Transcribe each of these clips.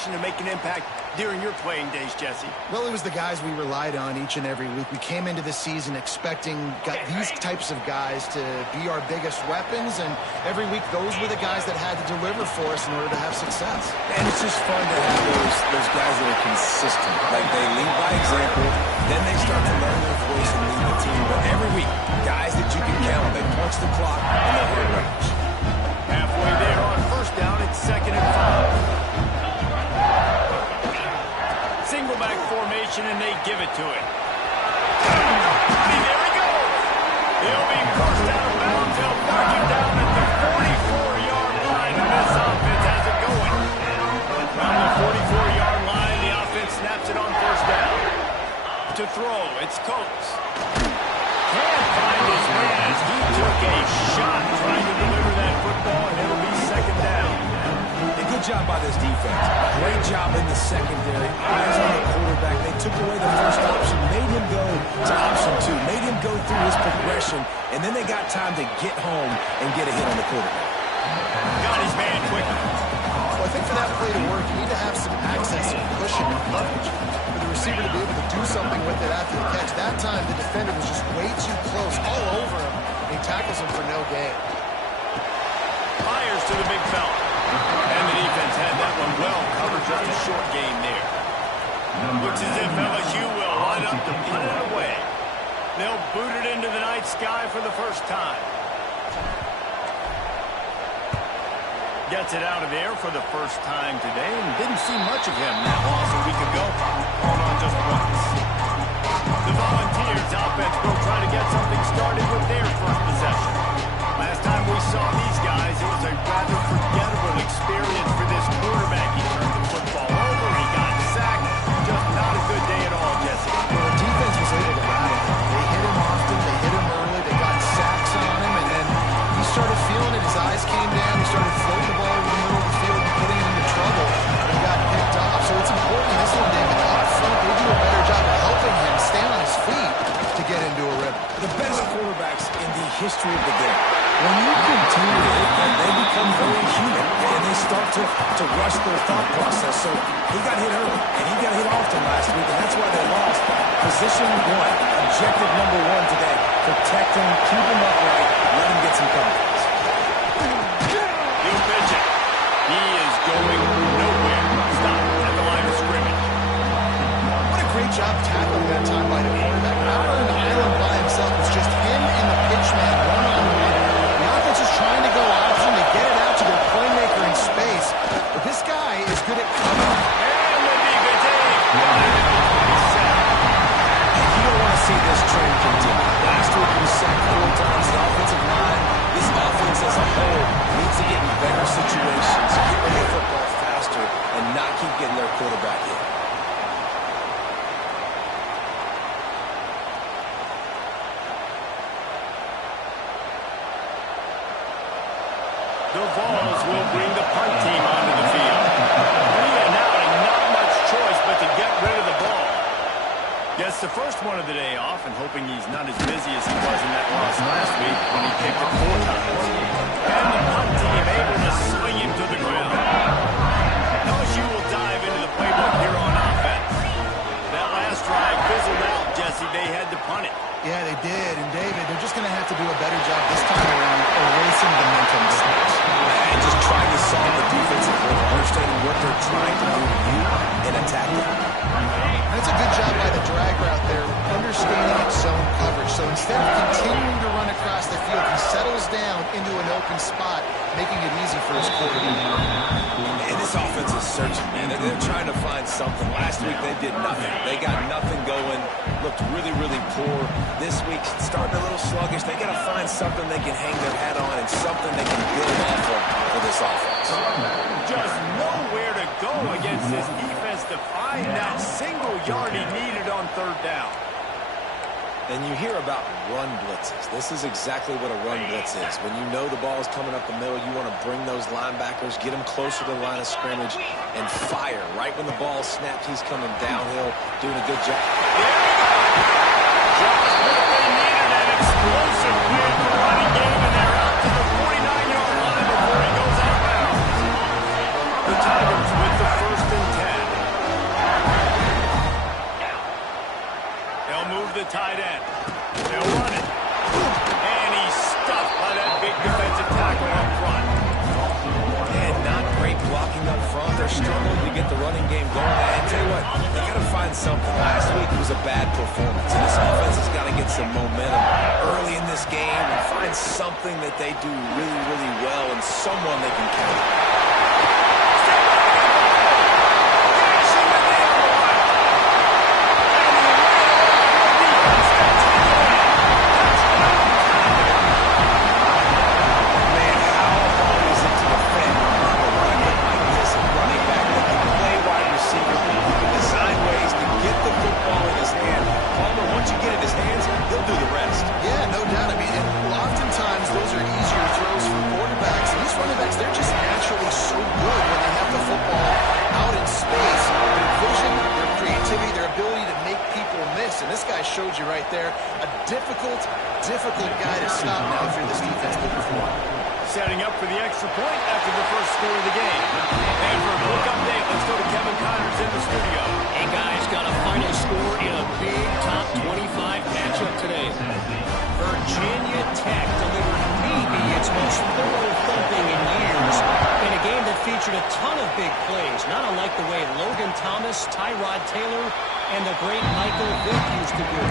position to make an impact during your playing days, Jesse? Well, it was the guys we relied on each and every week. We came into the season expecting these types of guys to be our biggest weapons, and every week those were the guys that had to deliver for us in order to have success. And it's just fun to have those guys that are consistent. Like, they lead by example, then they start to learn their voice and lead the team. But every week, guys that you can count, they punch the clock and they hit range. Halfway there on first down, it's 2nd and 5. Single back formation, and they give it to him. There he goes. He'll be forced out of bounds. He'll mark him down at the 44-yard line, and this offense has it going. From the 44-yard line, the offense snaps it on first down. To throw, it's Coates. Can't find his man as he took a shot trying to deliver that football, and it'll be 2nd down. Good job by this defense. Great job in the secondary. Eyes on the quarterback. They took away the first option, made him go to option 2, made him go through his progression, and then they got time to get home and get a hit on the quarterback. Got his man quickly. Well, I think for that play to work, you need to have some access and cushion and coverage for the receiver to be able to do something with it after the catch. That time, the defender was just way too close, all over him, and he tackles him for no gain. Fires to the big fella. And the defense had that one well covered, just a short gain there. Looks as if LSU will line up to punt it away. They'll boot it into the night sky for the first time. Gets it out of there for the first time today, and didn't see much of him that loss a week ago. On just once. The Volunteers offense will try to get something started with their first possession. Last time we saw these guys, it was a rather forgettable experience for this quarterback. He turned the football over, he got sacked. Just not a good day at all, Jesse. Well, the defense was able to rattle him. They hit him often, they hit him early, they got sacks on him, and then he started feeling it. His eyes came down, he started floating the ball over the middle of the field and putting him into trouble. He got picked off, so it's important in this one, David. Up front, they do a better job of helping him stand on his feet to get into a rhythm. The best quarterbacks in the history of the game. When you continue to hit them, they become very human, and they start to rush their thought process. So he got hit early, and he got hit often last week, and that's why they lost. Position 1, objective number 1 today. Protect him, keep him upright, let him get some confidence. He'll pitch it. He is going nowhere. Stop at the line of scrimmage. What a great job tackling that time by the quarterback. Out on an island by himself, it's just him and the pitchman one-on-one. The offense is trying to go option to get it out to their playmaker in space. But this guy is good at covering. And the defense You don't want to see this trend continue. Last week he was sacked 4 times. The offensive line, this offense as a whole, needs to get in better situations, get rid of the football faster, and not keep getting their quarterback in. The Vols will bring the punt team onto the field. 3 and out, and not much choice but to get rid of the ball. Gets the first one of the day off, and hoping he's not as busy as he was in that loss last week when he kicked it 4 times. And the punt team able to swing him to the ground. LSU will dive into the playbook here on offense. That last drive fizzled out, Jesse. They had to punt it. Yeah, they did. And David, they're just going to have to do a better job this time around erasing the mental mistakes. And just trying to solve the defensive role, understanding what they're trying to do to you and attack them. That's a good job by the drag route there, understanding its zone coverage. So instead of continuing to run across the field, he settles down into an open spot, making it easy for his quarterback. And this offense is searching, man. They're trying to find something. Last week they did nothing. They got nothing going, looked really, really poor. This week starting a little sluggish. They got to find something they can hang their hat on and something they can build off of for this offense. Just nowhere to go against this defense to find that single yard he needed on 3rd down. And you hear about run blitzes. This is exactly what a run blitz is. When you know the ball is coming up the middle, you want to bring those linebackers, get them closer to the line of scrimmage, and fire. Right when the ball snaps, he's coming downhill, doing a good job. There we go. Just what they needed, an explosive play for the running game, and they're out to the 49-yard line before he goes out of bounds. The Tigers with the 1st and 10. struggling to get the running game going. And tell you what, they got to find something. Last week was a bad performance, and this offense has got to get some momentum early in this game and find something that they do really, really well and someone they can count on. And this guy showed you right there, a difficult guy to stop now if you're this defense moving forward. Setting up for the extra point after the first score of the game. And for a quick update, let's go to Kevin Connors in the studio. Hey guys, got a final score in a big top 25 matchup today. Virginia Tech delivered maybe its most thorough thumping in years in a game that featured a ton of big plays, not unlike the way Logan Thomas, Tyrod Taylor, and the great Michael Vick used to do.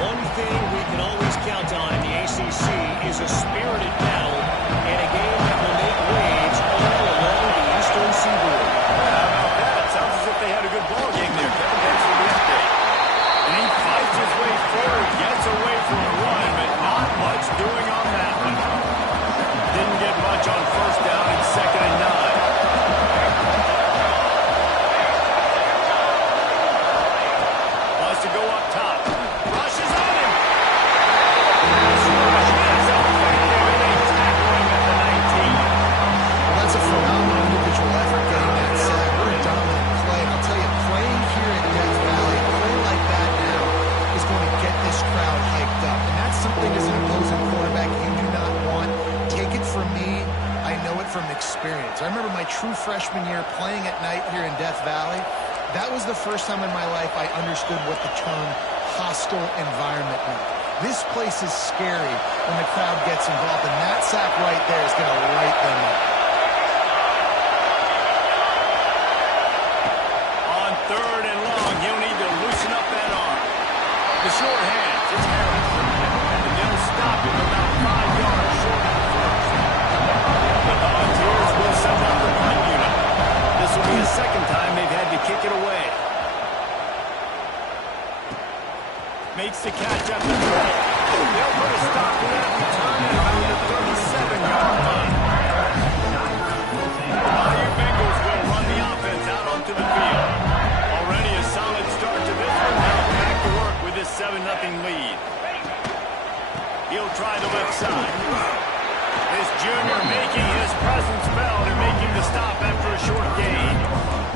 One thing we can always count on in the ACC is a spirited battle and a game that will make waves all along the Eastern Seaboard. How about that? Sounds as if they had a good ball game there, Kevin. Thanks for the update. And he fights his way forward, gets away from the run, but not much doing on that one. Didn't get much on first down and 2nd and 9. To go up top. Rushes on him. Pass rush is effective, and they tackle him at the 19. Well, that's a phenomenal individual effort getting that sack. What a dominant play. And I'll tell you, playing here in Death Valley, a play like that now is going to get this crowd hyped up. And that's something as an opposing quarterback you do not want. Take it from me. I know it from experience. I remember my true freshman year playing at night here in Death Valley. That was the first time in my life I understood what the term hostile environment meant. This place is scary when the crowd gets involved, and that sack right there is going to light them up. On 3rd and long, he'll need to loosen up that arm. The short hands, it's Harrison. And they'll stop him about 5 yards short of the first. The Volunteers will send out the punt unit. This will be the second time they've had to kick it away. Makes the catch at the 20. They'll put a stop to that return at about the 37-yard line. The Bengals will run the offense out onto the field. Already a solid start to this one. Now back to work with this 7-0 lead. He'll try the left side. This junior making his presence felt and making the stop after a short gain.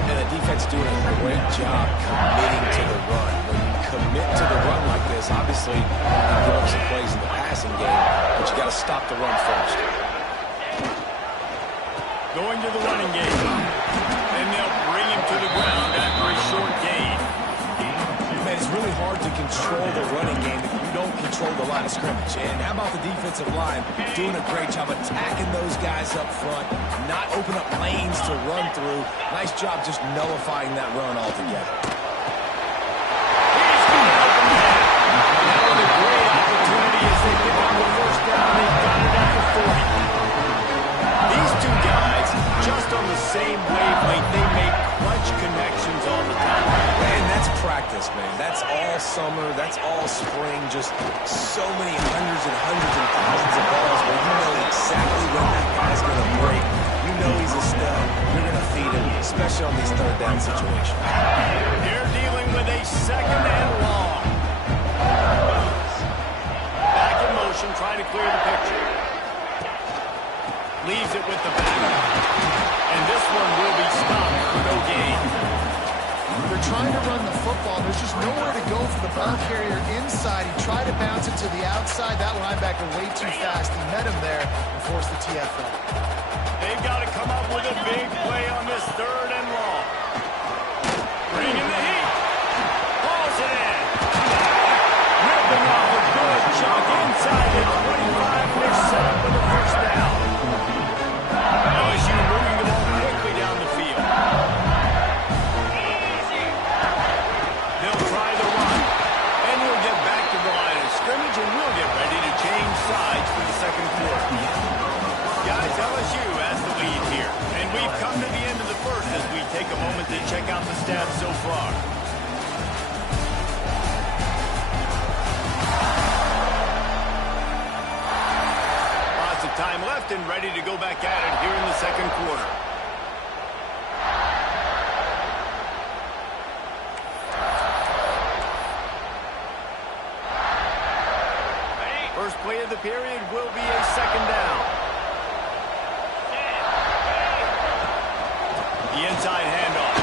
And the defense doing a great job committing to the run. When you commit to the run like this, obviously you can give up some plays in the passing game, but you got to stop the run first. Going to the running game. And they'll bring him to the ground after a short gain. Man, it's really hard to control the running game if you don't control the line of scrimmage. And how about the defensive line doing a great job attacking those guys up front, not open up lanes to run through. Nice job just nullifying that run altogether. He's going to open that. Now with a great opportunity as they pick up the first down. They've got it at the 40. These two guys, just on the same wavelength, they make clutch connections all the time. And that's practice, man. That's all summer. That's all spring. Just so many hundreds and thousands of balls where you know exactly when that guy's going to break. You know he's a stud. You're going to feed him, especially on these 3rd down situations. They're dealing with a 2nd and long. Back in motion, trying to clear the picture. Leaves it with the back. And this one will be stopped for no gain. They're trying to run the football. There's just nowhere to go for the ball carrier inside. He tried to bounce it to the outside. That linebacker way too fast. He met him there and forced the TFL. They've got to come up with a big play on this 3rd and long. Bring in the heat. Balls it in. Ripping off a good chunk inside the 25. They're set up for the first down. LSU moving the ball quickly down the field. halved and ready to go back at it here in the second quarter. First play of the period will be a second down. The inside handoff.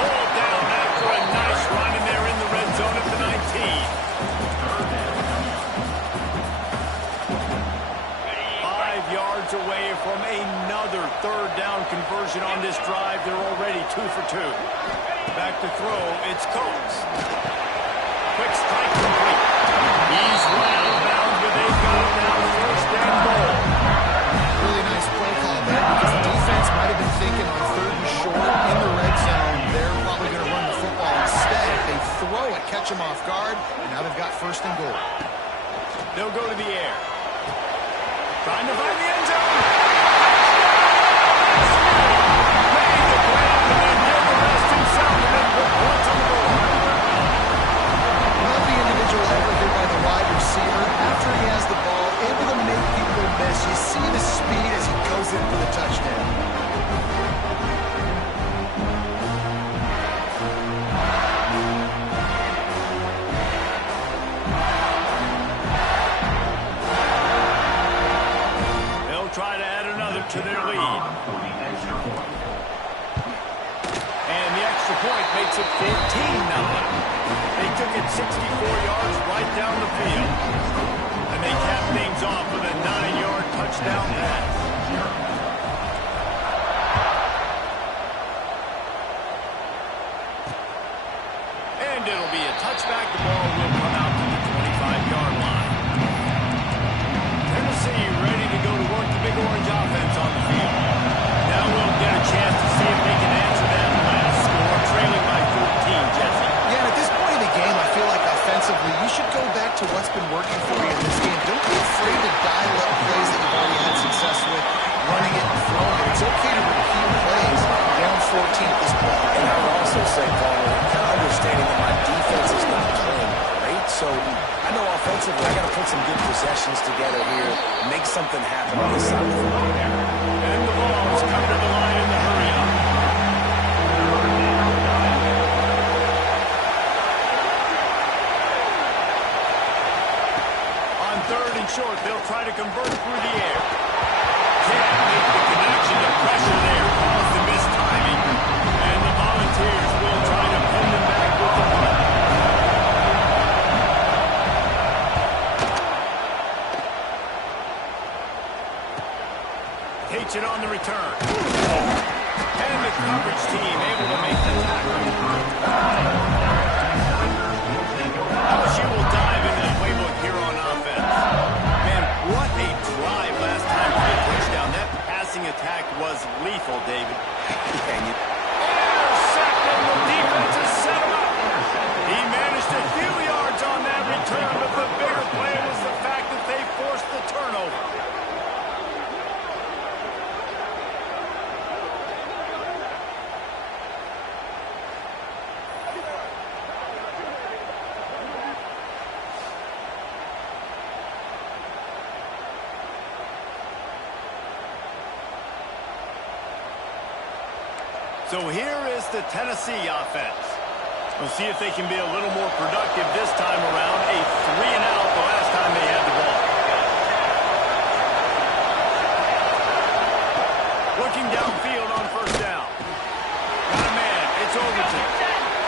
Pulled down after a nice run, and they're in the red zone at the 19. 5 yards away from another third down conversion on this drive. They're already 2 for 2. Back to throw, it's Coates. Quick strike complete. He's run out of bounds, but they've got him now. First and goal. Really nice play call there because the defense might have been thinking on third and short in the red zone. They're probably going to run the football instead. If they throw it, catch them off guard, and now they've got first and goal. They'll go to the air. Trying to find the end zone. Made the grab and then did the rest himself and then put points on the board. Love the individual effort here by the wide receiver. After he has the ball, able to make people miss. You see the speed as he goes in for the touchdown. They'll try to add another to their lead. And the extra point makes it 14-0. They took it 64 yards right down the field. And they cap things off with a 9-yard touchdown pass. And it'll be a touchback. The ball will come out to the 25-yard line. Tennessee ready to go to work the big orange offense on the field. Now we'll get a chance to see if they can answer that last score, trailing by 14, Jesse. Yeah, at this point in the game, I feel like offensively, you should go back to what's been working for you in this game. Don't be afraid to dial up plays that you've already had success with, running it and throwing it. It's okay to repeat plays down 14 at this point. And I would also say, Paul, kind of understanding that my defense is not playing great, so I know offensively I got to put some good possessions together here, make something happen on this side of the football. And the ball's come to the line in the hurry-up. On third and short, they'll try to convert through the air. Can't make the connection. The pressure there caused the missed timing. And the Volunteers will try to pin them back with the punt. Takes it on the return. And the coverage team able to make the tackle. LSU will dive into the playbook here on offense. Man, what a drive last time for the touchdown. That passing attack was lethal, David. Intercepted. The defense has set him up. He managed a few yards on that return, but the bigger play was the fact that they forced the turnover. So here is the Tennessee offense. We'll see if they can be a little more productive this time around. A 3-and-out the last time they had the ball. Looking downfield on first down. Got a man. It's Overton.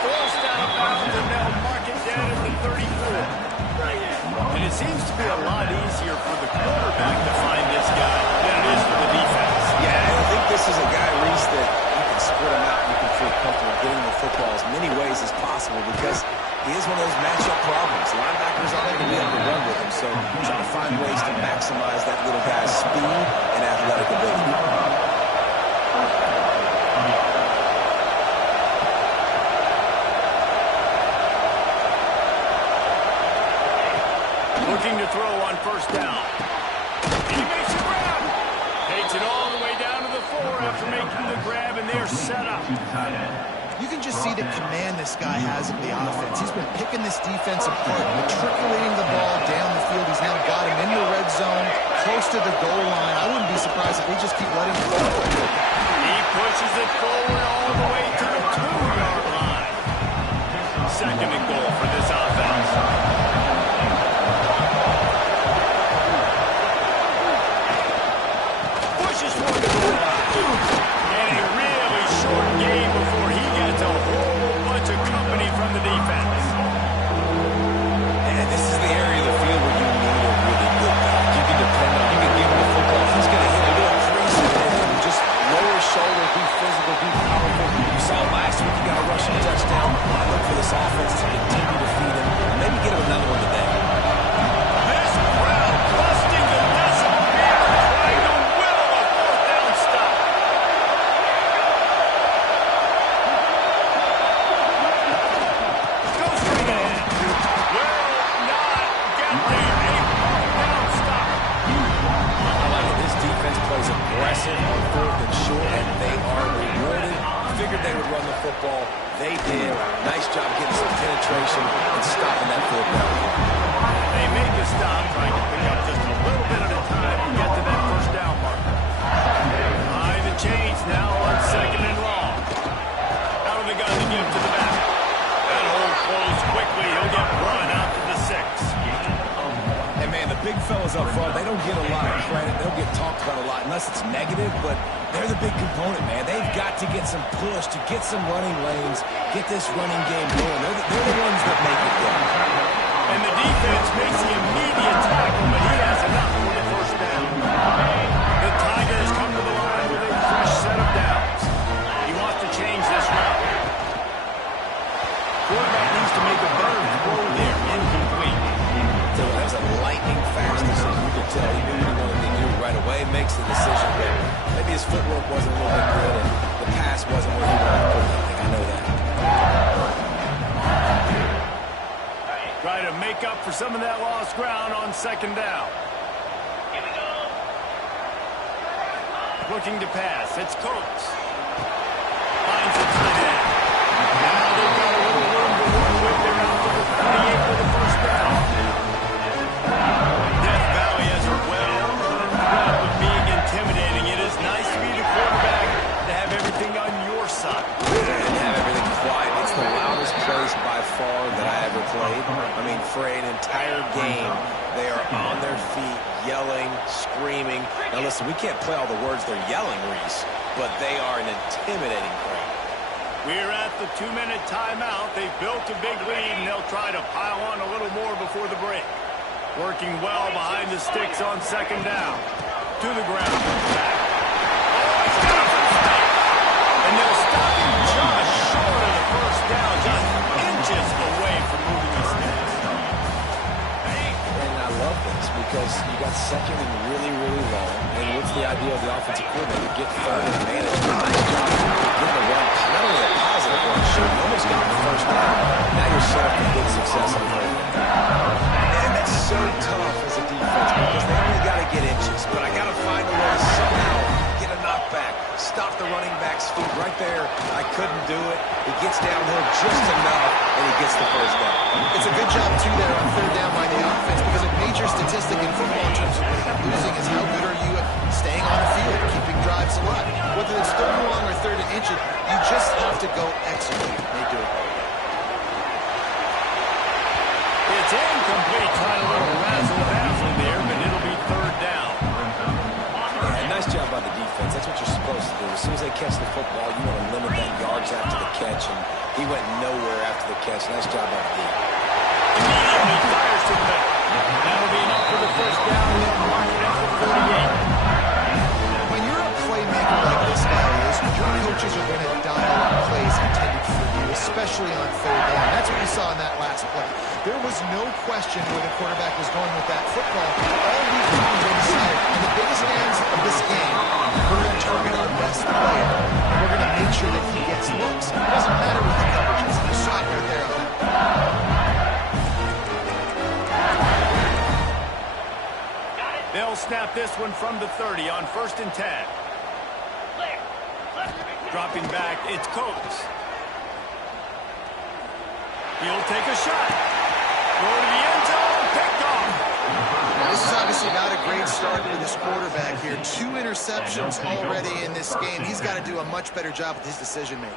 Forced out of bounds, and they'll mark it down at the 34. And it seems to be a lot easier for the quarterback to find this guy than it is for the defense. Yeah, I think this is a guy, Reese, that you can split him out. You can feel comfortable getting the football as many ways as possible because he is one of those matchup problems. Linebackers aren't going to be able to run with him, so trying to find ways to maximize that little guy's speed and athletic ability. Looking to throw on first down. He makes a grab. Takes it all the way down to the 4 after making the grab, and they're set up. You can just see the command this guy has of the offense. He's been picking this defense apart, matriculating the ball down the field. He's now got him in the red zone, close to the goal line. just keep letting it fall. He pushes it forward all the way to the 2-yard line. Second and goal for this offense. Pushes for the ground. And a really short game before he gets a whole bunch of company from the defense. And this is the area of the field where you need a really good back. You can depend on, you can give him the football. He's going to hit a little crease and just lower his shoulder, be physical, be powerful. You saw last week he got a rushing touchdown. I look for this offense to continue to feed him and maybe get him another one today. This crowd busting the decimal meter, trying to will a 4th down stop. Go straight ahead. Will not get there. A 4th down stop. I like it. This defense plays aggressive on 4th and short, and they are rewarded. Figured they would run the football. They did. Nice job getting some penetration and stopping that 4th down. They made the stop, trying to pick up just a little bit at a time to get to that 1st down marker. Behind the chains now on 2nd and long. Out of the gun to give to the back. That hole closed quickly. He'll get run out to the 6. And man, the big fellas up front, they don't get a lot of credit. They'll get talked about a lot unless it's negative, but they're the big component, man. They've got to get some push, to get some running lanes, get this running game going. They're the ones that make it go. And the defense makes the immediate tackle, but he has enough for the 1st down. The Tigers come to the line with a fresh set of downs. He wants to change this route. Quarterback needs to make a better throw there. Incomplete. So that was a lightning fast decision. You could tell he knew what he wanted to do right away, makes the decision, but maybe his footwork wasn't a little bit good, and the pass wasn't where he wanted to put it. I know that. Try to make up for some of that lost ground on 2nd down. Here we go. Looking to pass. It's Coates. Finds the tight end. Now they've got a little room to work with. They're out to the 28 for the 1st down. Death Valley has a well-earned rep of being intimidating. It is nice to be the quarterback, to have everything on your side. And have everything quiet. It's the loudest place by far that I ever played. I mean, for an entire game, they are on their feet, yelling, screaming. Now listen, we can't play all the words they're yelling, Reese, but they are an intimidating crowd. We're at the 2-minute timeout. They've built a big lead, and they'll try to pile on a little more before the break. Working well behind the sticks on 2nd down. To the ground. Back. Oh, he's got a mistake. And they'll stop him just short of the 1st down, just inches away from moving the sticks. And I love this because you got 2nd and really, really long. And what's the idea of the offensive coordinator? Get 3rd and manage. Nice job getting the run. Not only a positive run, sure, you almost got the 1st down. Now you're set up for good success on 3rd down. And that's so tough as a defense because they only got to get inches. But I got to find a way to somehow get a knockback, stop the running back's feet right there. I couldn't do it. He gets downhill just enough, and he gets the 1st down. It's a good job, too, there on 3rd down by the offense because a major statistic in football in terms of losing is how good are you at staying on the field, keeping drives alive. Whether it's 3rd and long or 3rd and inches, you just have to go execute. They do it. It's incomplete. Trying a little razzle-dazzle there, but it'll be 3rd down. Yeah, nice job by the defense. That's what you're supposed to do. As soon as they catch the football, you want to limit that yards after the catch, and he went nowhere after the catch. Nice job by the defense. Immediately fires to the middle. That'll be enough for the 1st down. They'll mark it at the 38. When you're a playmaker like this guy is, your coaches are going to dial up plays intended for you, especially on 3rd down. That's what we saw in that last play. There was no question where the quarterback was going with that football. All week long they decided, in the biggest games of this game, we're going to target our best player, and we're going to make sure that he gets looks. It doesn't matter what the coverage is. You saw it right there on that. They'll snap this one from the 30 on 1st and 10. Dropping back, it's Coates. He'll take a shot. Go to the end zone, picked off. Now, this is obviously not a great start for this quarterback here. here. 2 interceptions already in this game. He's got to do a much better job with his decision-making.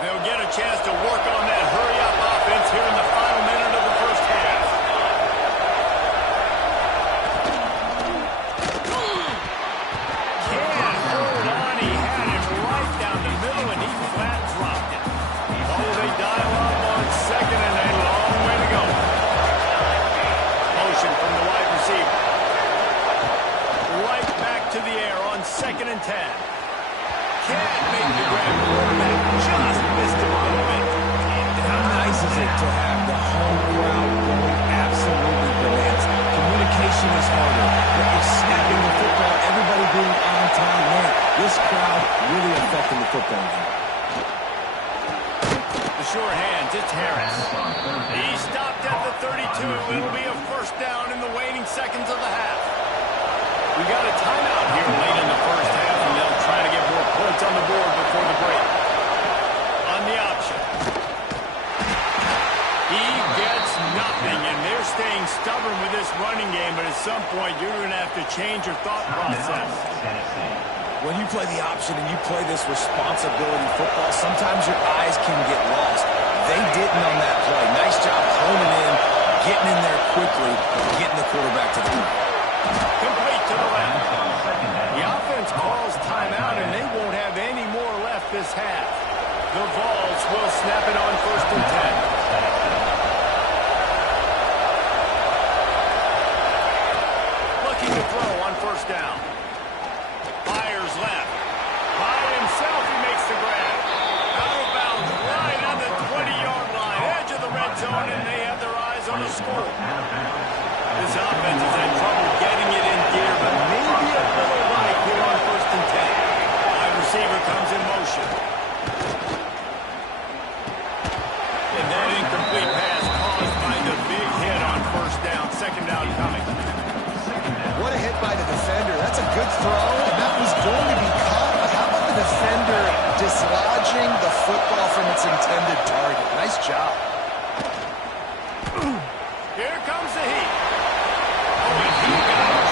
They'll get a chance to work on that hurry-up offense here in the final minute of the first half. Can't hold on. He had it right down the middle, and he flat dropped it. Oh, they dial up on second, and a long way to go. Motion from the wide receiver. Right back to the air on 2nd and 10. Can't make the grab. Quarterback just missed him a little bit. And how nice is it to have the home crowd going absolutely bananas? Communication is harder. It's snapping the football, everybody being on time. Man, this crowd really affecting the football game. The short hands, it's Harris. He stopped at the 32. It'll be a first down in the waning seconds of the half. We got a timeout here late in the first half, and they'll try to get more points on the board before the break. On the option. He gets nothing, and they're staying stubborn with this running game, but at some point you're going to have to change your thought process. When you play the option and you play this responsibility football, sometimes your eyes can get lost. They didn't on that play. Nice job honing in, getting in there quickly, getting the quarterback to the ground. Complete to the left. The offense calls timeout, and they won't have any more left this half. The Vols will snap it on 1st and 10. Looking to throw on 1st down. Fires left. By himself, he makes the grab. Out of bounds, right on the 20-yard line. Edge of the red zone, and they have their eyes on the score. This offense has had trouble getting it in gear, but maybe a little light here on 1st and 10. Wide receiver comes in motion. And that incomplete pass caused by the big hit on 1st down. 2nd down coming. What a hit by the defender. That's a good throw, and that was going to be caught. But how about the defender dislodging the football from its intended target? Nice job. Here comes the heat. Oh, and he got it.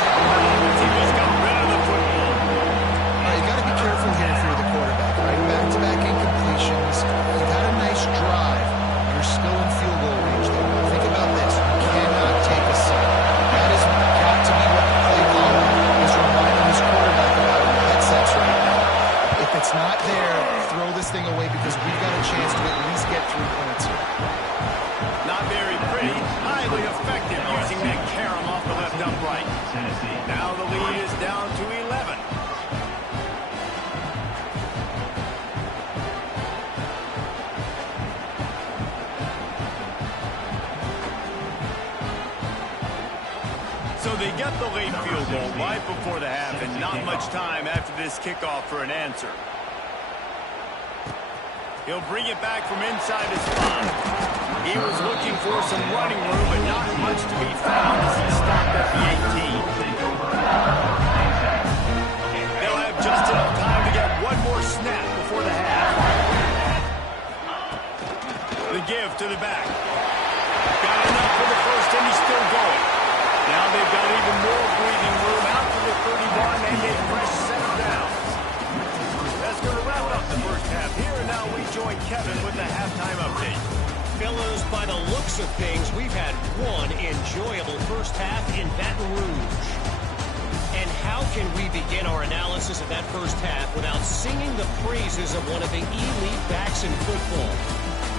He just got rid of the football. All right, you got to be careful here if you're the quarterback, right? Back-to-back incompletions. You've had a nice drive. You're still in field goal range, though. Think about this. You cannot take a sack. That has got to be what the play caller is reminding his quarterback about in the headsets right now. If it's not there, throw this thing away because we've got a chance to at least get 3 points here. Not very pretty, highly effective using that carom off the left upright. Now the lead is down to 11. So they get the late field goal right before the half, and not much time after this kickoff for an answer. He'll bring it back from inside his spot. He was looking for some running room, but not much to be found as he stopped at the 18. They'll have just enough time to get one more snap before the half. The give to the back. Got enough for the first, and he's still going. Now they've got even more breathing room out to the 31 and a fresh set of downs. That's going to wrap up the first half. Here and now we join Kevin with the halftime update. Fellas, by the looks of things, we've had one enjoyable first half in Baton Rouge. And how can we begin our analysis of that first half without singing the praises of one of the elite backs in football?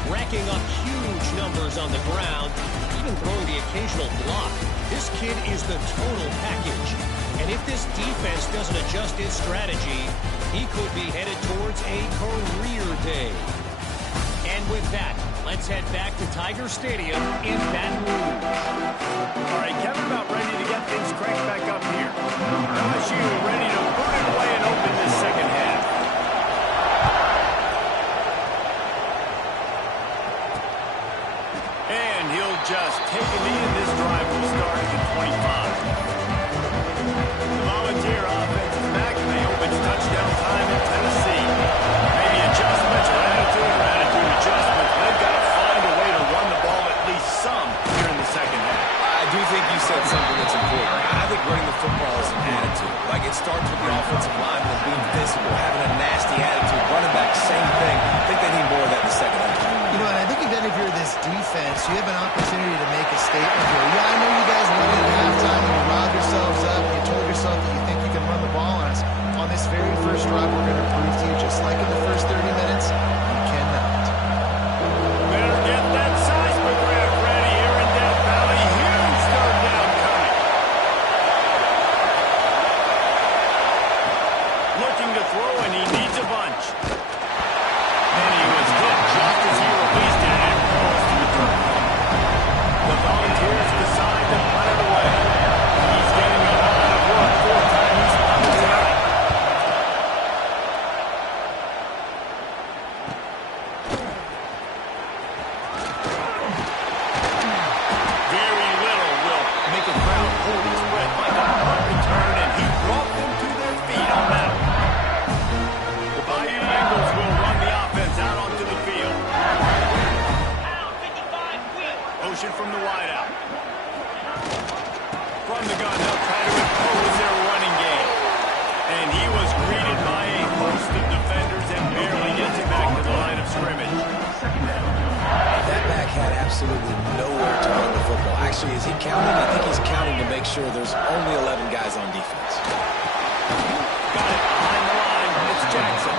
Racking up huge numbers on the ground, even throwing the occasional block. This kid is the total package. And if this defense doesn't adjust its strategy, he could be headed towards a career day. And with that, let's head back to Tiger Stadium in Baton Rouge. All right, Kevin, about ready to get things cranked back up here. LSU ready to put it away and open this second half. And he'll just take a knee, and this drive will start at the 25. The Volunteer offense is back, and they open touchdown time in Tennessee. Maybe adjustments or attitude adjustments. They've got to find a way to run the ball at least some here in the second half. I do think you said something that's important. I think running the football is an attitude. Like, it starts with the offensive line with being physical, having a nasty attitude. Running back, same thing. I think they need more of that in the second half. You know, and I think, again, if you're this defense, you have an opportunity to make a statement here. Yeah, I know you guys went into halftime and you robbed yourselves up. You told yourself that you think you can run the ball on us. On this very first drive, we're going to prove to you, just like in the first 30 minutes, you cannot. Better get that seismograph ready here in Death Valley. Huge third down coming. Looking to throw, and he needs a bunch. And he was hit just as he released it and falls to the turf. The Volunteers decide to punt it away. He's getting a lot of work 4 times on the time. Very little will make a crowd hold his breath like a punt return, and he brought them to their feet on that one. The Bayou Eagles will run the offense out onto the field. Motion from the wideout. From the gun, they'll try to impose their running game. And he was greeted by a host of defenders and barely gets it back to the line of scrimmage. That back had absolutely nowhere to run the football. Actually, is he counting? I think he's counting to make sure there's only 11 guys on defense. Got it behind the line. It's Jackson.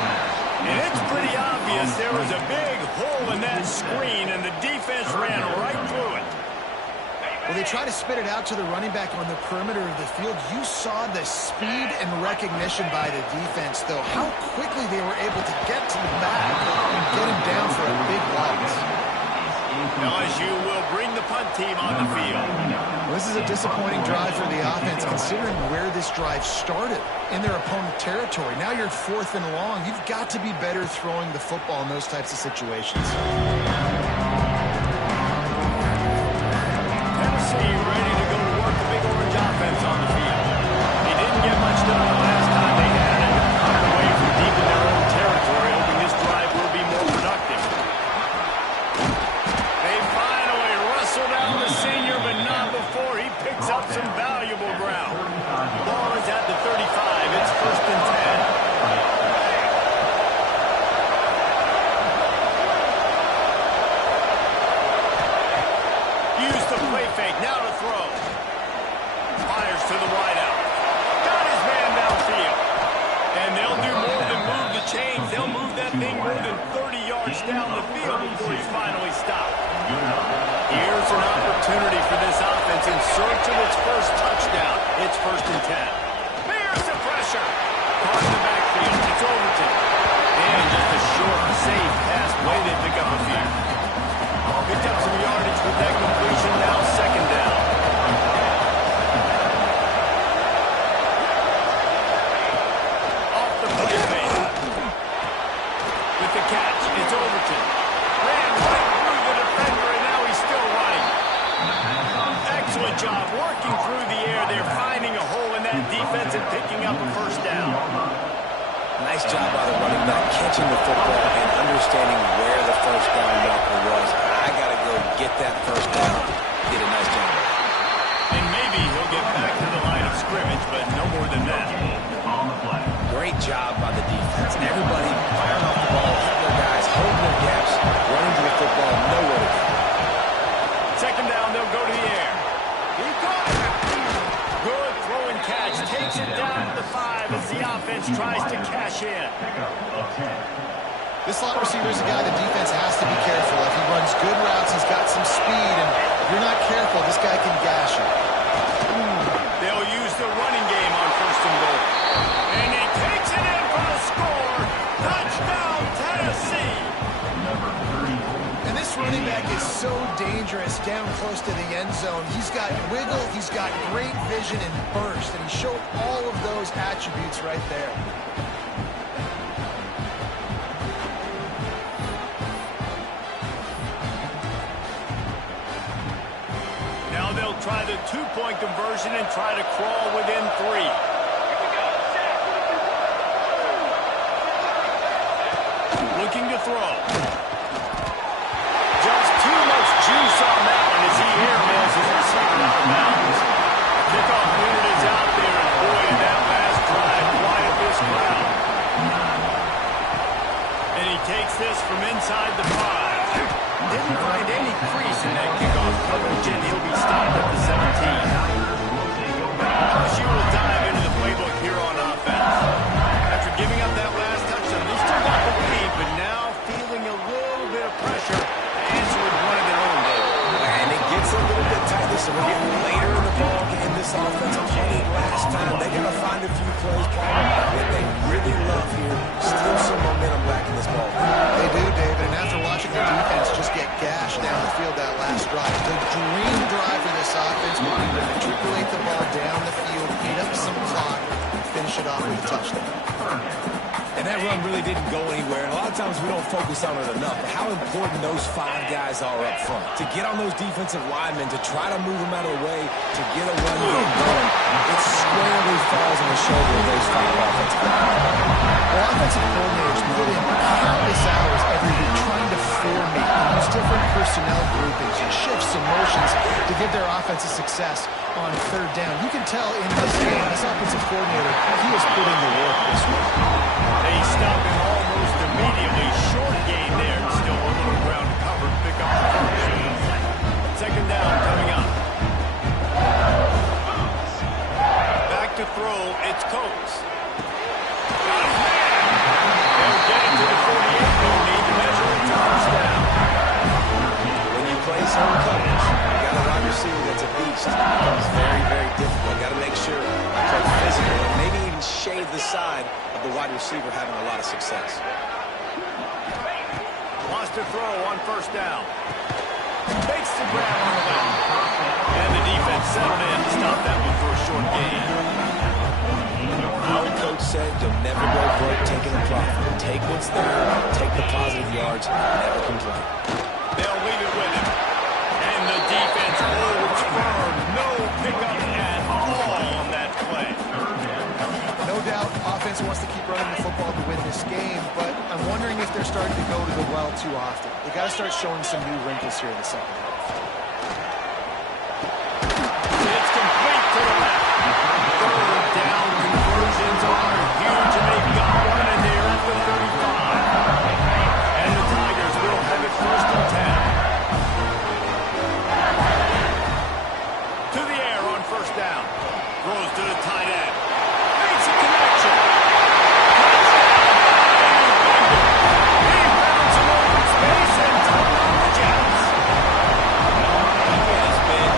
And it's pretty obvious there was a big hole in that screen, and the defense ran right through it. Well, they try to spit it out to the running back on the perimeter of the field. You saw the speed and recognition by the defense, though. How quickly they were able to get to the back and get him down for a big loss. LSU will bring the punt team on the field. Well, this is a disappointing drive for the offense, considering where this drive started, in their opponent territory. Now you're 4th and long. You've got to be better throwing the football in those types of situations. Tennessee ready to go to work the Big Orange offense on the field. They didn't get much done the last time they had it, and they're coming away from deep in their own territory, hoping this drive will be more productive. They finally wrestle down the senior, but not before he picks up some valuable ground. The ball is at the 35. It's 1st and 10. Use the play fake, now to throw. Fires to the wideout. Got his man downfield. And they'll do more than move the chains. They'll move that thing more than 30 yards down the field before he's finally stopped. Here's an opportunity for this offense in search of its first touchdown. It's 1st and 10. Here's the pressure. Caught in the backfield. It's Overton. And just a short, safe pass. Way they pick up a few. Picked up some yardage with that completion. Now 2nd down. Off the play fake. With the catch, it's Overton. Ran right through the defender, and now he's still running. Excellent job working through the air. They're finding a hole in that defense and picking up a 1st down. Nice job by the running back, catching the football and understanding where the 1st down marker was. I got to go get that 1st down. Did a nice job. And maybe he'll get back to the line of scrimmage, but no more than that. Great job by the defense. Everybody firing off the ball, hitting their guys, holding their gaps, running to the football, nowhere to go. 2nd down, they'll go to the air. He caught it. Good throw and catch. Takes it down to the 5 as the offense tries to cash in. This slot receiver is a guy the defense has to be careful of. He runs good routes. He's got some speed, and if you're not careful, this guy can gash you. They'll use the running game on 1st and goal. And he takes it in for the score. Touchdown, Tennessee. And this running back is so dangerous down close to the end zone. He's got wiggle, he's got great vision and burst, and he showed all of those attributes right there. try the two-point conversion and try to crawl within 3. Looking to throw. Just too much juice on that one as he airmails his receiver out of bounds. Kickoff unit is out there, and boy, in that last drive, quiet this crowd. And he takes this from inside the 5. Didn't find any crease in that kickoff coverage, and he'll be stopped at the 17. LSU will dive into the playbook here on offense. After giving up that last touchdown, they still got the lead, but now feeling a little bit of pressure to answer with one of their own, David. And it gets a little bit tight. So we're getting later in the ball game. This offense, I'm telling you, last time, they're going to find a few plays, Paul, that they really love here. Still some momentum back in this ball game. They do, David, and after watching the defense just get gashed down the field that last drive, the dream drive for this offense would be to matriculate the ball down the field, eat up some clock, and finish it off with a touchdown. And that run really didn't go anywhere. And a lot of times we don't focus on it enough. But how important those 5 guys are up front. To get on those defensive linemen, to try to move them out of the way, to get a run game going, it squarely falls on the shoulder of those 5 offensive guys. Well, offensive coordinators put in countless hours every week trying to formate, use different personnel groupings, shifts and motions to give their offensive success on 3rd down. You can tell in this game, this offensive coordinator, he is putting the work this week. They stop him almost immediately. Short gain there. Still a little ground to cover. Pick up the first. 2nd down coming up. Back to throw. It's Coates. Got his man. They'll get it to the 48. No need to measure it to first down. When you play zone coverage, you got a wide receiver that's a beast. It becomes very, very difficult. Got to make sure you play physical and maybe even shade the side of the wide receiver having a lot of success. Wants to throw on 1st down. Makes the grab on the way. And the defense settled in to stop that one for a short gain. Our coach said you'll never go broke taking a profit. Take what's there, take the positive yards, never complain. They'll leave it with him. And the defense holds firm. No pickup at all on that play. No doubt, offense wants to keep running the football to win this game, but I'm wondering if they're starting to go to the well too often. They got to start showing some new wrinkles here in the 2nd half. It's complete to the left. 3rd down conversions are huge, and they've got one, and they're at the 35. And the Tigers will have it 1st and 10. To the air on 1st down. Throws to the tight end. Makes a connection. Rebounds in open space, and Tom Jets. He has been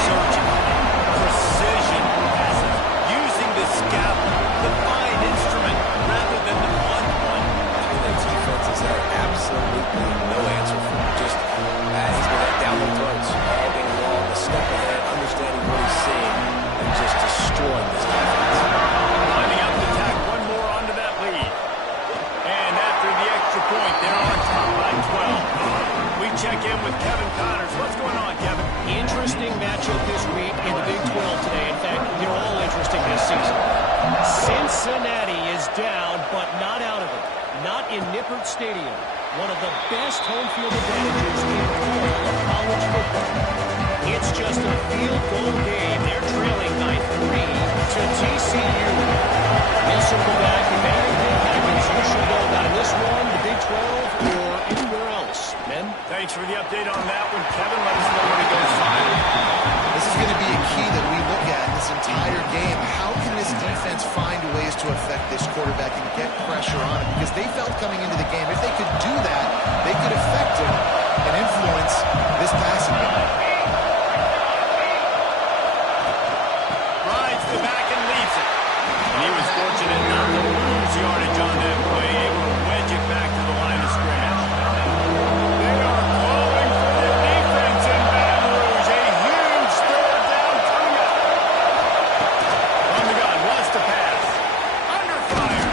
surgical, precision passes, using the scalpel, the fine instrument, rather than the blunt one. The defense has had absolutely no answer for him. Just, he's been down the throats all day long, a step ahead, understanding what he's seeing, and just destroying this defense. Lining up to tack one more onto that lead. And after the extra point, they're on top by 12. We check in with Kevin Connors. What's going on, Kevin? Interesting matchup this week in the Big 12 today. In fact, they're all interesting this season. Cincinnati is down, but not out of it. Not in Nippert Stadium. One of the best home field advantages in all of college football. It's just a field goal game. They're trailing by 3 to TCU. We'll circle back with anything happens. You should know about this one, the Big 12, or anywhere else. Men? Thanks for the update on that one, Kevin. Let us know when it goes live. This is going to be a key that we look at in this entire game. How can this defense find ways to affect this quarterback and get pressure on him? Because they felt coming into the game, if they could do that, they could affect him and influence this passing game. Rides the back and leaves it. And he was fortunate not to lose yardage on that play, able to wedge it back to the line of scrimmage. They are calling for the defense in Baton Rouge. A huge 3rd down coming up. On the gun, wants to pass. Under fire.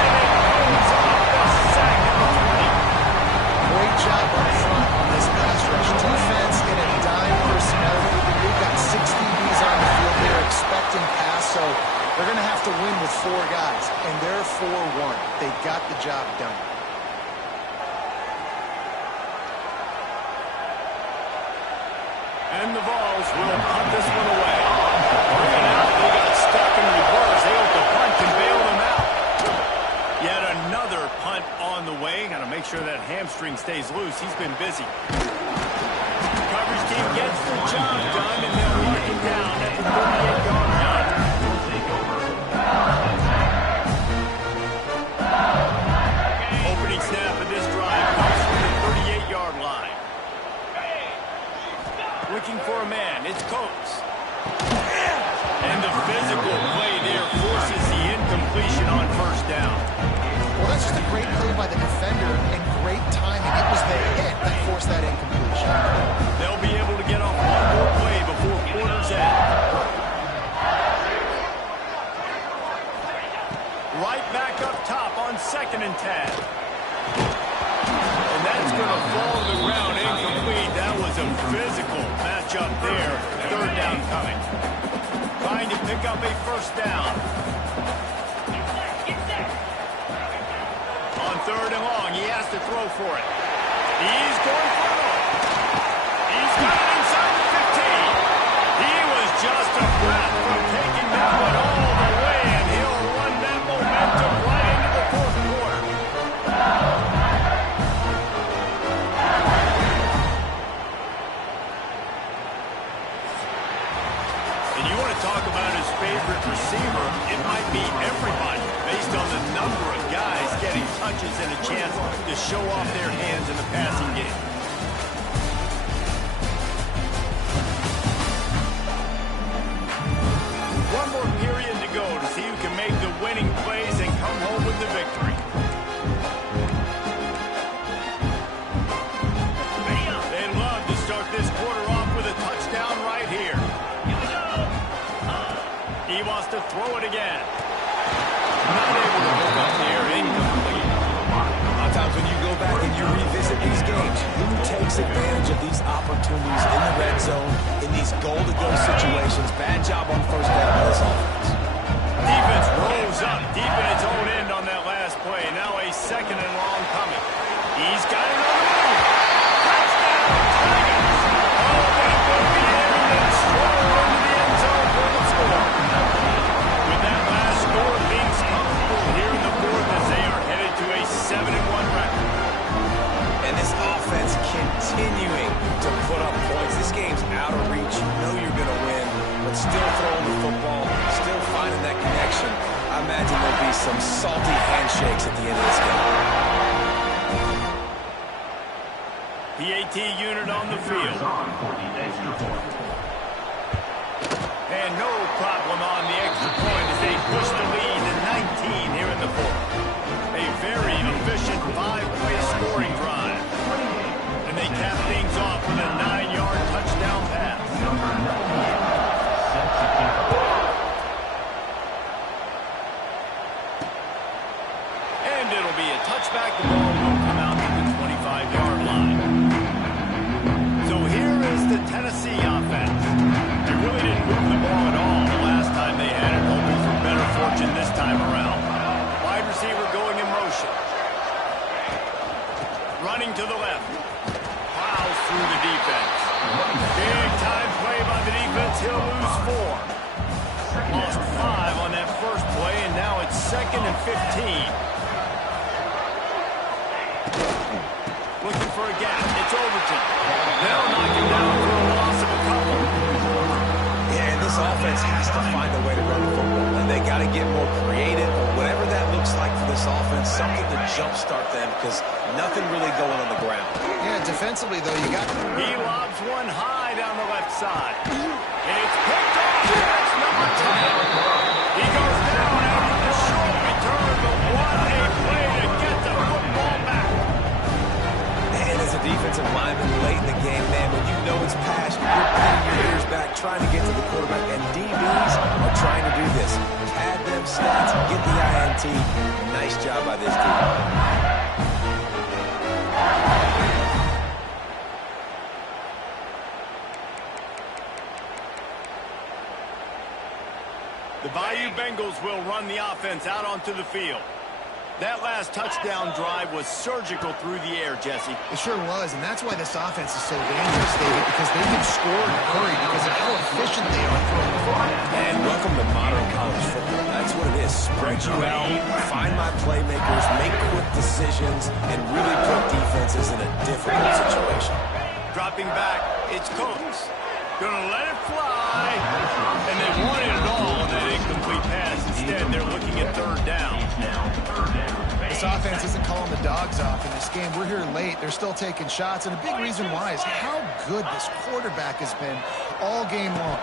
And it comes off the sack And the Vols will punt this one away. Bring it out. They got stuck in reverse. They hope the punt can bail them out. Yet another punt on the way. Got to make sure that hamstring stays loose. He's been busy. Coverage team gets the job done, and they'll mark it down at the 38-yard line. Opening snap of this drive comes from the 38-yard line. Looking for a man. It's Coates. And the physical play there forces the incompletion on first down. Well, that's just a great play by the defender and great timing. It was the hit that forced that incompletion. They'll be able to get off one more play before quarter's end. Right back up top on 2nd and 10. And that's going to fall to the ground incomplete. That was a physical matchup there. 3rd down coming. Trying to pick up a first down. On 3rd and long, he has to throw for it. He's going for it. He's got it inside the 15. He was just a breath from taking that one all the way, and he'll run that momentum right into the 4th quarter. And you want to talk about his favorite receiver, it might be everybody, based on the number of guys getting touches and a chance to show off their hands in the passing game. One more period to go to see who can make the winning plays and come home with the victory. They'd love to start this quarter off with a touchdown right here. He wants to throw it again. Not able to hook up there, incomplete. A lot of times when you go back and you revisit these games, who takes advantage of these opportunities in the red zone, in these goal-to-go situations? Bad job on first down by this offense. Defense rolls up deep in its own end on that last play. Now a 2nd and long coming. He's got it on the move. Touchdown, Tigers. Oh, that will be in and stroll into the end zone for the score. With that last score being comfortable here in the 4th as they are headed to a 7-1 record. And this offense continuing to put up points. This game's out of reach. You know you're going to win, but still throwing the football, still finding that connection. I imagine there'll be some salty handshakes at the end of this game. PAT unit on the field. And no problem on the extra point as they push the lead to 19 here in the 4th. A very efficient 5-play scoring drive. And they cap things off with a 9-yard touchdown pass. And it'll be a touchback. The ball will come out to the 25-yard line. So here is the Tennessee offense. They really didn't move the ball at all the last time they had it, hoping for better fortune this time around. Wide receiver going in motion. Running to the left. Plows through the defense. Big time play by the defense. He'll lose 4. Lost 5 on that first play, and now it's 2nd and 15. Looking for a gap. It's Overton. They'll knock him down for a loss of a couple. Yeah, and this offense has to find a way to run the football. And they got to get more creative or whatever that looks like for this offense, something to jumpstart them because nothing really going on the ground. Yeah, defensively, though, you got... He lobs one high down the left side. It's picked off. That's number 10. He goes down after the short return, but what a play to get the football back. And as a defensive lineman late in the game, man, when you know it's past, you're pinning your ears back, trying to get to the quarterback, and DBs are trying to do this. Pad them stats, get the INT. Nice job by this team. The Bayou Bengals will run the offense out onto the field. That last touchdown drive was surgical through the air, Jesse. It sure was, and that's why this offense is so dangerous, David, because they can score in a hurry because of how efficient they are throwing the football. And welcome to modern college football. That's what it is. Spread you out, find my playmakers, make quick decisions, and really put defenses in a difficult situation. Dropping back, it's Coates. Gonna let it fly. And they wanted it all on that incomplete pass. Instead, they're looking at third down. This offense isn't calling the dogs off in this game. We're here late. They're still taking shots, and a big reason why is how good this quarterback has been all game long.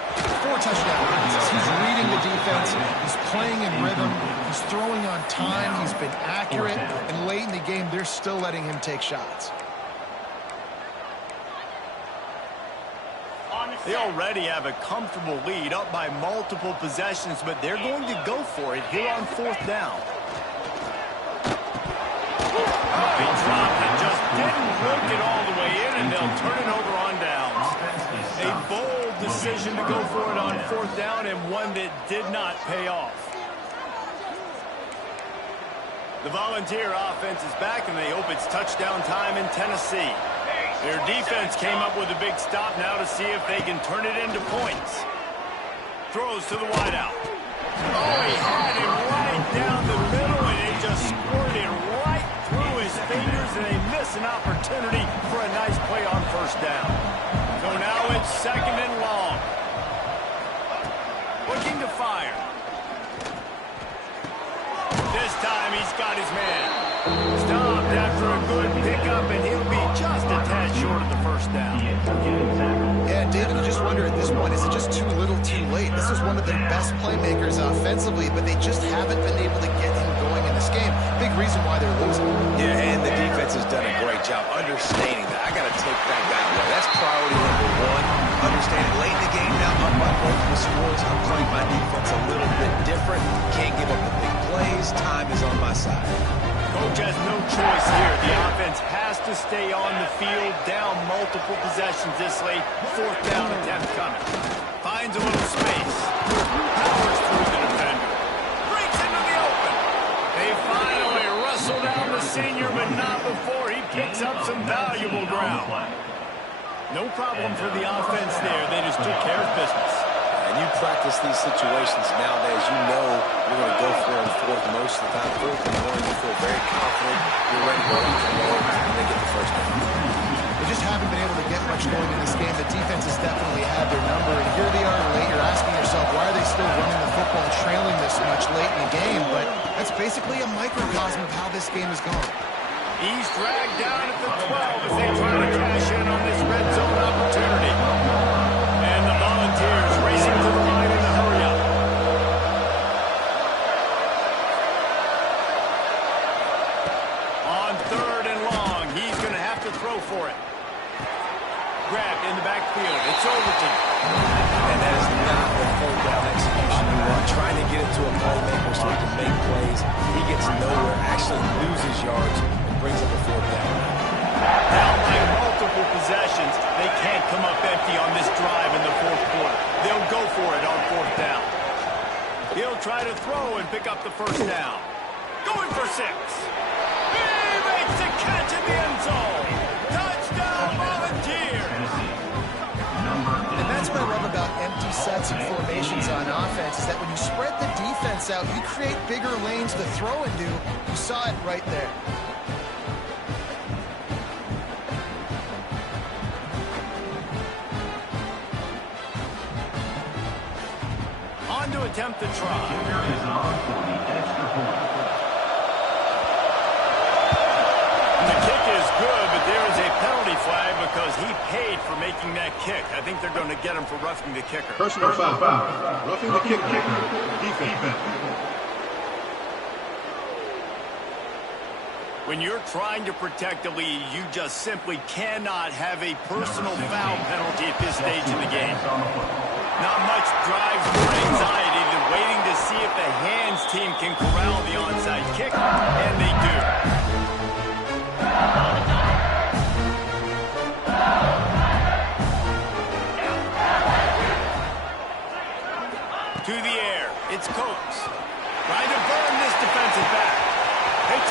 4 touchdown passes. He's reading the defense. He's playing in rhythm. He's throwing on time. He's been accurate. And late in the game, they're still letting him take shots. They already have a comfortable lead, up by multiple possessions, but they're going to go for it here on fourth down. Oh, he dropped it, just didn't work it all the way in, and they'll turn it over on downs. A bold decision to go for it on fourth down, and one that did not pay off. The Volunteer offense is back, and they hope it's touchdown time in Tennessee. Their defense came up with a big stop now to see if they can turn it into points. Throws to the wideout. Oh, he had him right down the middle, and they just squirted it right through his fingers, and they miss an opportunity for a nice play on first down. So now it's second and long. Looking to fire. This time he's got his man. Stopped after a good pickup, and he'll be just a tad short of the first down. Yeah, David, you just wonder at this point, is it just too little too late? This is one of their best playmakers offensively, but they just haven't been able to get him going in this game. Big reason why they're losing. Yeah, and the defense has done a great job understanding that. I got to take that guy away. That's priority number one. Understanding late in the game now, up by multiple scores. I'm playing my defense a little bit different. Can't give up the big plays. Time is on my side. Coach has no choice here. The offense has to stay on the field, down multiple possessions this late. Fourth down attempt coming. Finds a little space. Powers through the defender. Breaks into the open. They finally wrestle down the senior, but not before he picks up some valuable ground. No problem for the offense there. They just took care of business. And you practice these situations nowadays, you know you're going to go for it fourth most of the time. Fourth and one, you feel very confident. You're ready to rock and roll, and they get the first down. They just haven't been able to get much going in this game. The defense has definitely had their number, and here they are late. You're asking yourself, why are they still running the football, trailing this much late in the game? But that's basically a microcosm of how this game has gone. He's dragged down at the 12 as they try to cash in on this red zone opportunity. And the Volunteers racing to the line in a hurry up. On third and long, he's going to have to throw for it. Grabbed in the backfield. It's Overton. And that is not the third down execution you want. Trying to get it to a playmaker so he can make plays. He gets nowhere, actually loses yards, and brings up a fourth down. Down by multiple possessions, they can't come up empty on this drive in the fourth quarter. They'll go for it on fourth down. He'll try to throw and pick up the first down. Going for 6. He makes the catch in the end zone. Touchdown, Volunteers. And that's what I love about empty sets and formations on offense, is that when you spread the defense out, you create bigger lanes to throw into. You saw it right there. On to attempt the try. The kick is good, but there is a penalty flag because he paid for making that kick. I think they're going to get him for roughing the kicker. Personal foul. Roughing the kicker. Defense. When you're trying to protect a lead, you just simply cannot have a personal foul penalty at this stage in the game. Not much drives more anxiety than waiting to see if the hands team can corral the onside kick, and they do. To the air, it's Coates. Trying to burn this defensive back. They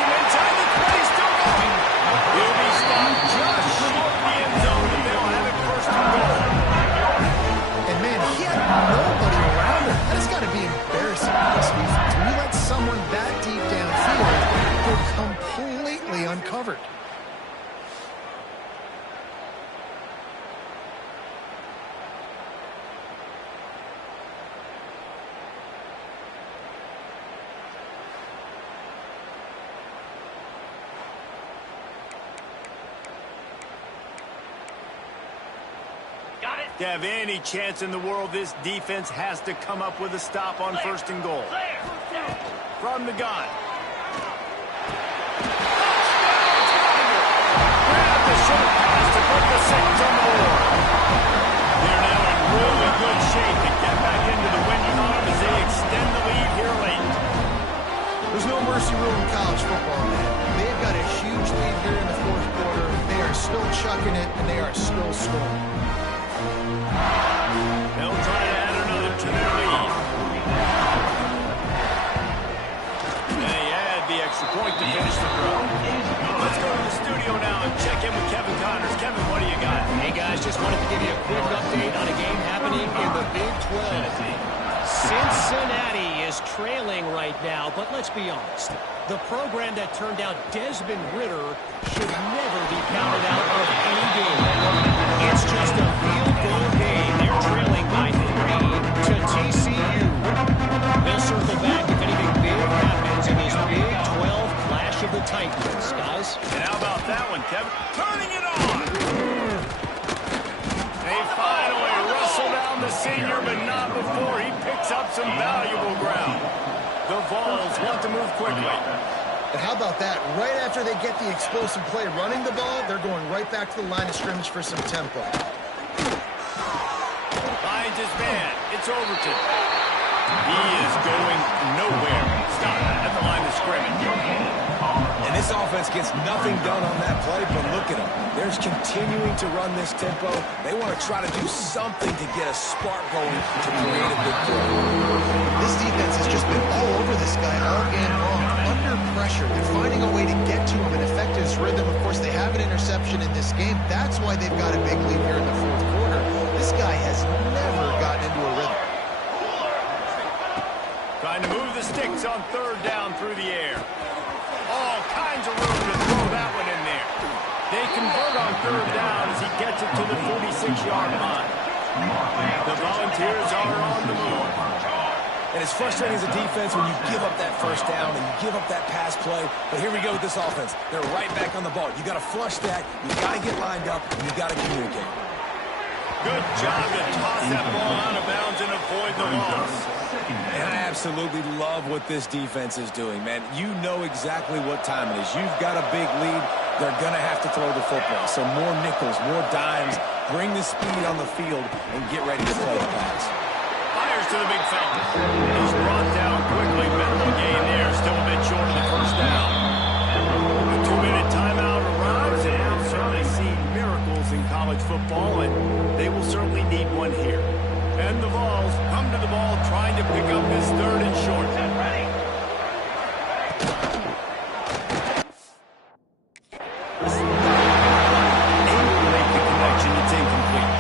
To have any chance in the world, this defense has to come up with a stop on 1st and goal. From the gun. Grab the short pass to put the Saints on the board. They're now in really good shape to get back into the winning column as they extend the lead here late. There's no mercy rule in college football, man. They've got a huge lead here in the 4th quarter. They are still chucking it, and they are still scoring. They'll try to add another to their lead. They add the extra point to finish the throw. Let's go to the studio now and check in with Kevin Connors. Kevin, what do you got? Hey, guys, just wanted to give you a quick update on a game happening in the Big 12. Cincinnati is trailing right now, but let's be honest. The program that turned out Desmond Ridder should never be counted out of any game. It's just a field goal game. They're trailing by 3 to TCU. They'll circle back if anything big happens in this Big 12 clash of the Titans, guys. And how about that one, Kevin? Turning it on! They finally wrestle down the senior, but not before he picks up some valuable ground. The Vols want to move quickly. And how about that? Right after they get the explosive play running the ball, they're going right back to the line of scrimmage for some tempo. Finds his man. It's Overton. He is going nowhere. Stop at the line of scrimmage. And this offense gets nothing done on that play, but look at them. They're continuing to run this tempo. They want to try to do something to get a spark going to create a big play. This defense has just been all over this guy all game long. Under pressure. They're finding a way to get to him and affect his rhythm. Of course, they have an interception in this game. That's why they've got a big lead here in the 4th quarter. This guy has never gotten into a rhythm. Trying to move the sticks on 3rd down through the air. All kinds of room to throw that one in there. They convert on 3rd down as he gets it to the 46-yard line. The Volunteers are on the move. And it's frustrating as a defense when you give up that 1st down and you give up that pass play. But here we go with this offense. They're right back on the ball. You got to flush that. You got to get lined up. And you got to communicate. Good job to toss that ball out of bounds and avoid the loss. And I absolutely love what this defense is doing, man. You know exactly what time it is. You've got a big lead. They're going to have to throw the football. So more nickels, more dimes. Bring the speed on the field and get ready to play the pass. Fires to the big fella. He's brought down quickly. Minimal gain there. Still a bit short of the 1st down. A 2-minute timeout arrives, and we've certainly seen miracles in college football, and they will certainly need one here. And the Vols come to the ball trying to pick up this 3rd and short. Able to make the connection. It's incomplete.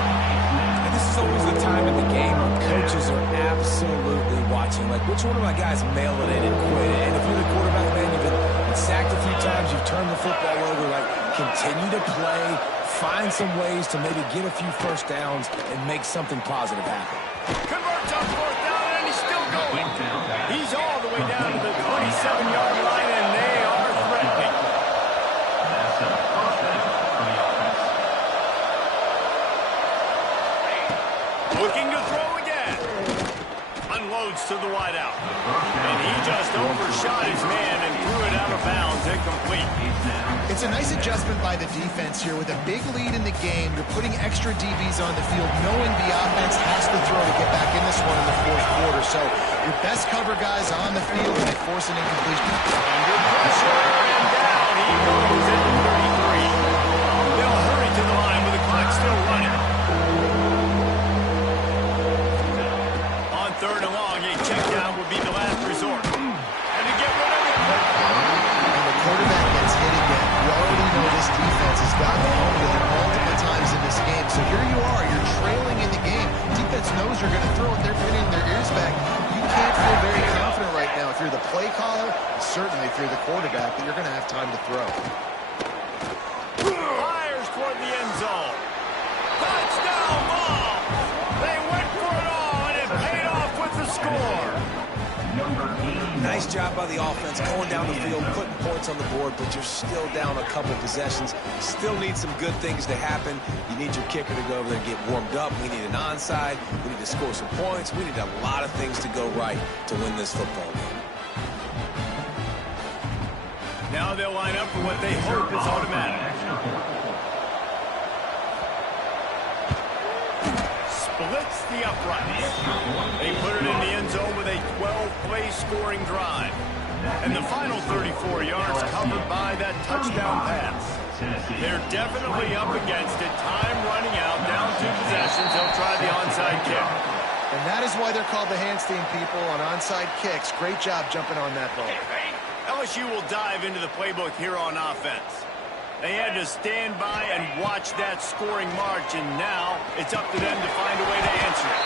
And this is always the time in the game when coaches are absolutely watching. Like, which one of my guys mail it in and quit it? And if you're the quarterback, man, you've been sacked a few times, you've turned the football over. Like, continue to play, find some ways to maybe get a few 1st downs and make something positive happen. Converts on 4th down, and he's still going. He's all the way down to the 27-yard line, and they are threatening. Looking to throw again. Unloads to the wideout. And he just overshot his man and threw it out of bounds, incomplete. It's a nice adjustment by the defense here. With a big lead in the game, you're putting extra DBs on the field, knowing the offense has to throw to get back in this one in the 4th quarter. So your best cover guys on the field, and they force an incompletion. Under pressure, and down he goes at the 33. They'll hurry to the line with the clock still running. On 3rd and long, a check down would be the last resort. And to get rid of it. And the quarterback gets hit again. You already know this defense has gotten home to him multiple times in this game. So here you are. You're trailing in the game. Defense knows you're going to throw it. They're pinning their ears back. You can't feel very confident right now if you're the play caller, and certainly if you're the quarterback, that you're going to have time to throw. Fires toward the end zone. Touchdown ball. They went for it all, and it paid off with the score. Nice job by the offense going down the field, putting points on the board, but you're still down a couple possessions. Still need some good things to happen. You need your kicker to go over there and get warmed up. We need an onside. We need to score some points. We need a lot of things to go right to win this football game. Now they'll line up for what they hope is automatic. Splits the uprights. They put it in the end zone with a 12-play scoring drive. And the final 34 yards covered by that touchdown pass. They're definitely up against it. Time running out, down 2 possessions. They'll try the onside kick. And that is why they're called the Handstein people on onside kicks. Great job jumping on that ball. LSU will dive into the playbook here on offense. They had to stand by and watch that scoring march, and now it's up to them to find a way to answer it.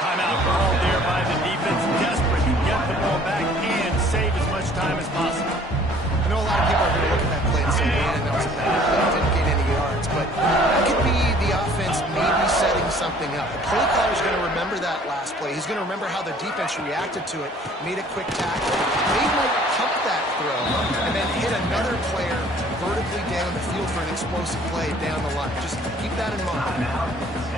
Timeout called there by the defense, desperate to get the ball back and save as much time as possible. I know a lot of people are going to look at that play and say, man, that was a bad play, didn't gain any yards, but that could be the offense maybe setting something up. The play caller's going to remember that last play. He's going to remember how the defense reacted to it, made a quick tackle. They might pump that throw and then hit another player vertically down the field for an explosive play down the line. Just keep that in mind.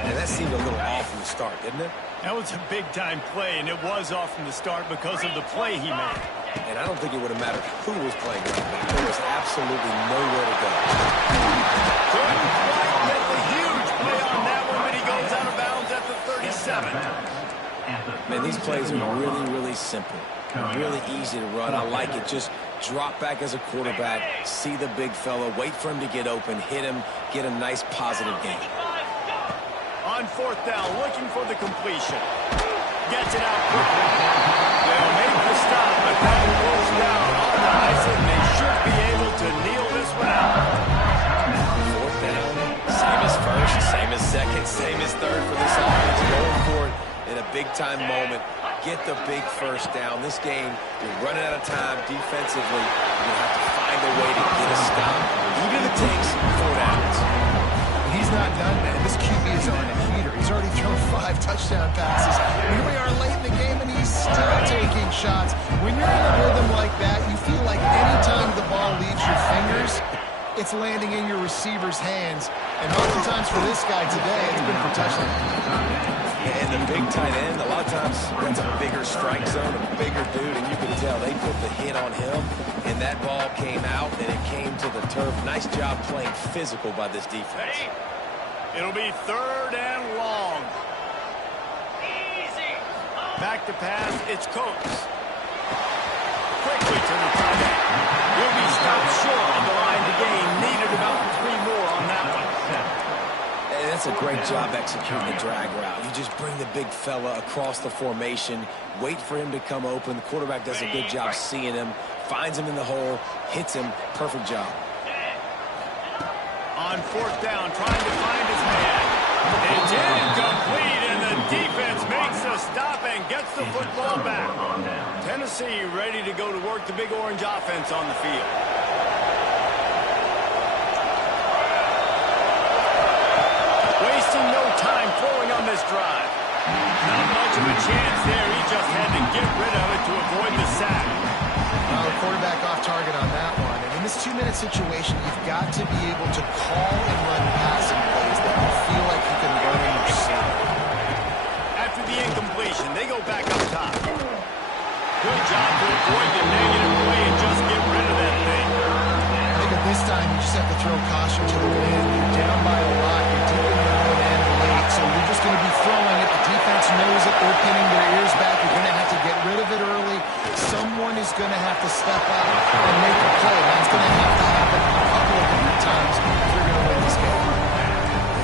And that seemed a little off from the start, didn't it? That was a big-time play, and it was off from the start because of the play he made. And I don't think it would have mattered who was playing right back. There was absolutely nowhere to go. Couldn't quite get the huge play on that one, but he goes out of bounds at the 37. Man, these plays are really, really simple. Really easy to run. I like it. Just drop back as a quarterback, see the big fella, wait for him to get open, hit him, get a nice positive gain. On 4th down, looking for the completion. Gets it out quickly. They'll make the stop, but that one rolls down on the ice, and they should be able to kneel this one out. 4th down, same as first, same as second, same as third for this offense. Going for it in a big-time moment. Get the big first down. This game, you're running out of time defensively. You have to find a way to get a stop, even if it takes 4 downs. He's not done, man. This QB is on a heater. He's already thrown 5 touchdown passes. Here we are late in the game, and he's still taking shots. When you're in a rhythm like that, you feel like any time the ball leaves your fingers, it's landing in your receiver's hands. And oftentimes for this guy today, it's been for touchdown. And the big tight end, a lot of times that's a bigger strike zone, a bigger dude, and you can tell they put the hit on him, and that ball came out, and it came to the turf. Nice job playing physical by this defense. It'll be 3rd and long. Back to pass, it's Coates. Quickly to the tight end. He'll be stopped short on the line to gain. Needed about 3 more on that one. And that's a great job executing the drag route. You just bring the big fella across the formation, wait for him to come open. The quarterback does a good job seeing him, finds him in the hole, hits him. Perfect job. On 4th down, trying to find his man. It's incomplete, and the defense makes a stop and gets the football back. Tennessee ready to go to work the big orange offense on the field. Wasting no time throwing on this drive. Not much of a chance there. He just had to get rid of it to avoid the sack. Well, the quarterback off target on that one. And in this 2-minute situation, you've got to be able to call and run passing plays that you feel like you can run in your sleep. After the incompletion, they go back up top. Good job to avoid the negative play and just get rid of that thing. I think at this time, you just have to throw caution to the wind. You're down by a lot. You're deep in your own end late. So you're just going to be throwing it. The defense knows it. They're pinning their ears back. You're going to have to get rid of it early. Someone is going to have to step up and make a play. That's going to have to happen a couple of different times if you're going to win this game.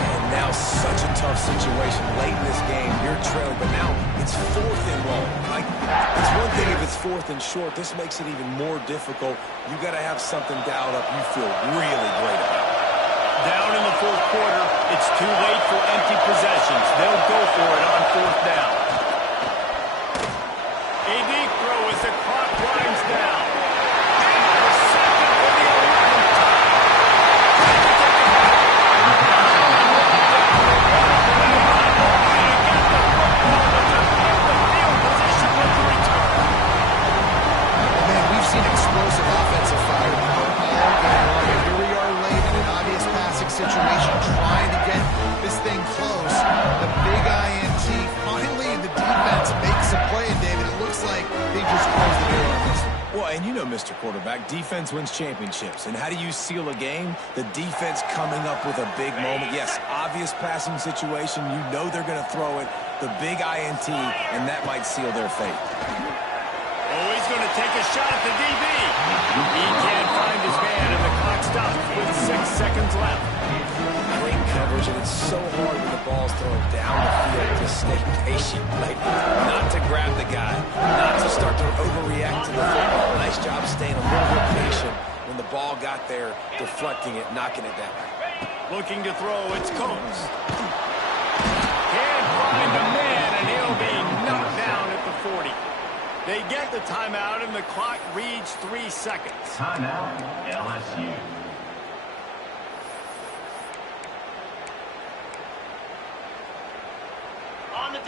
And now such a tough situation late in this game. You're trailing, but now it's 4th and long. Like, it's one thing if it's 4th and short. This makes it even more difficult. You got to have something dialed up you feel really great about. Down in the 4th quarter, it's too late for empty possessions. They'll go for it on 4th down. A deep throw as the clock winds down. And the second for the 11th time. Get the football, but to keep the field position with the return. know, Mr. Quarterback, defense wins championships. And how do you seal a game? The defense coming up with a big moment. Yes, obvious passing situation. You know they're going to throw it. The big INT, and that might seal their fate. Oh, he's going to take a shot at the DB. He can't find his man, and the clock stops with 6 seconds left. Great coverage, and it's so hard when the ball's thrown down the field to stay patient, like not to grab the guy, not to start to overreact to the football. Nice job staying a little bit patient when the ball got there, deflecting it, knocking it down. Looking to throw, it's Coates. Can't find a man, and he'll be knocked down at the 40. They get the timeout, and the clock reads 3 seconds. Timeout, LSU.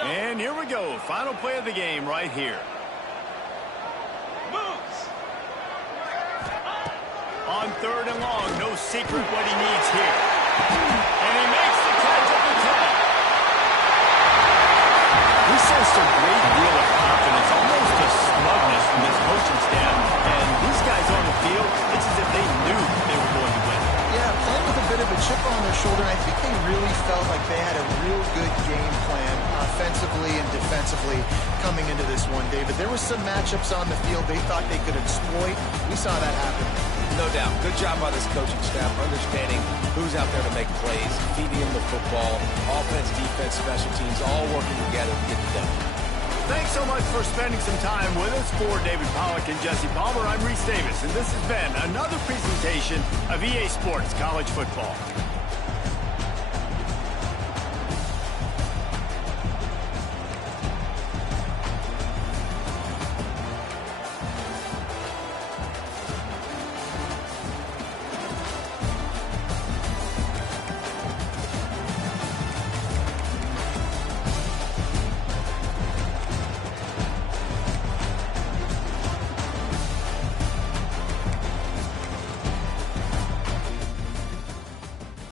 And here we go. Final play of the game right here. Moves. On 3rd and long, no secret what he needs here. And he makes the catch at the 10. He sensed a great deal of confidence, almost a smugness from his coaching staff. And these guys on the field, it's as if they knew they were going to win. Yeah, playing with a bit of a chip on their shoulder. I think they really felt like they had a real good game plan offensively and defensively coming into this one, David. There were some matchups on the field they thought they could exploit. We saw that happen. No doubt. Good job by this coaching staff, understanding who's out there to make plays, feeding them the football, offense, defense, special teams, all working together to get it done. Thanks so much for spending some time with us. For David Pollack and Jesse Palmer, I'm Reese Davis, and this has been another presentation of EA Sports College Football.